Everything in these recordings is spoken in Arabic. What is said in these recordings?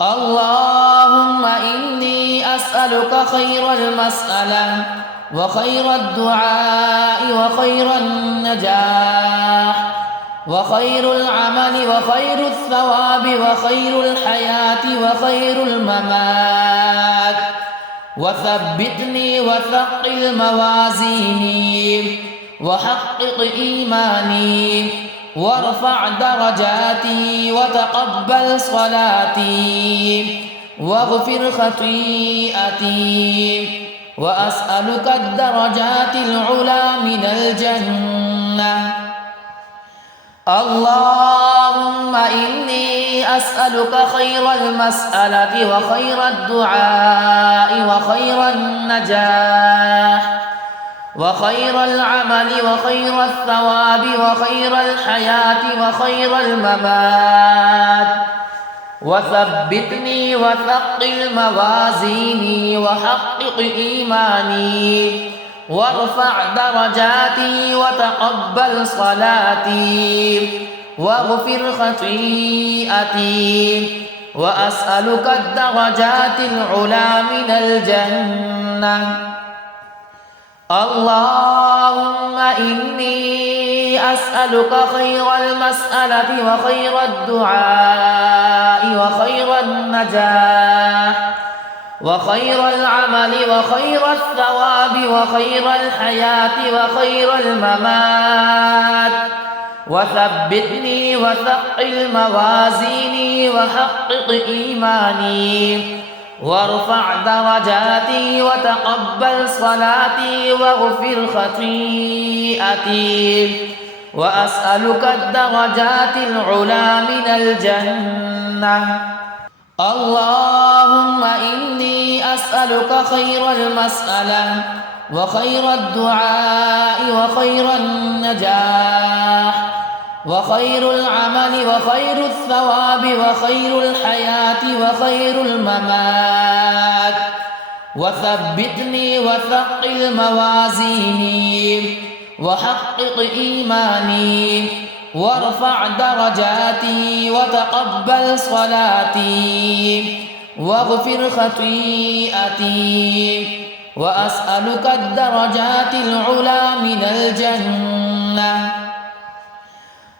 اللهم إني أسألك خير المسألة وخير الدعاء وخير النجاح وخير العمل وخير الثواب وخير الحياة وخير الممات، وثبتني وثقل موازيني وحقق إيماني وارفع درجاتي وتقبل صلاتي واغفر خطيئتي، وأسألك الدرجات العلى من الجنة. اللهم إني أسألك خير المسألة وخير الدعاء وخير النجاح وخير العمل وخير الثواب وخير الحياة وخير الممات، وثبتني وثقل موازيني وحقق إيماني وارفع درجاتي وتقبل صلاتي واغفر خطيئتي، وأسألك الدرجات العلى من الجنة. اللهم إني أسألك خير المسألة وخير الدعاء وخير النجاح وخير العمل وخير الثواب وخير الحياة وخير الممات، وثبتني وثقل موازيني وحقق إيماني وارفع درجاتي وتقبل صلاتي واغفر خطيئتي، وأسألك الدرجات العلى من الجنة. اللهم إني أسألك خير المسألة وخير الدعاء وخير النجاح وخير العمل وخير الثواب وخير الحياة وخير الممات، وثبتني وثقل موازيني وحقق إيماني وارفع درجاتي وتقبل صلاتي واغفر خطيئتي، وأسألك الدرجات العلى من الجنة.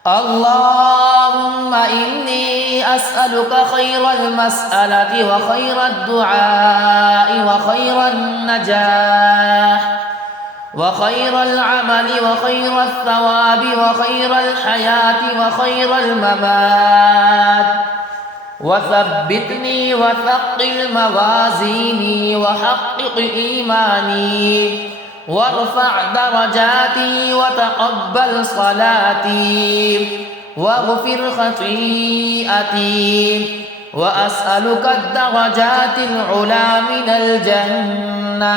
اللهم إني أسألك خير المسألة وخير الدعاء وخير النجاح وخير العمل وخير الثواب وخير الحياة وخير الممات، وثبتني وثقل موازيني وحقق إيماني وارفع درجاتي وتقبل صلاتي واغفر خطيئتي، وأسألك الدرجات العلى من الجنة.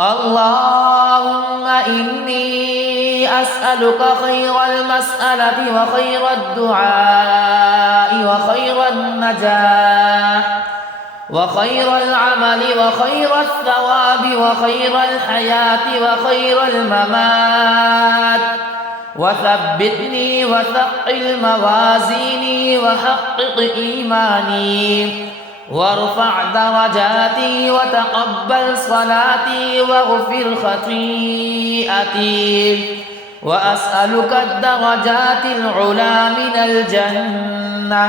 اللهم إني أسألك خير المسألة وخير الدعاء وخير النجاح وخير العمل وخير الثواب وخير الحياة وخير الممات، وثبتني وثقل موازيني وحقق إيماني وارفع درجاتي وتقبل صلاتي واغفر خطيئتي، وأسألك الدرجات العلى من الجنة.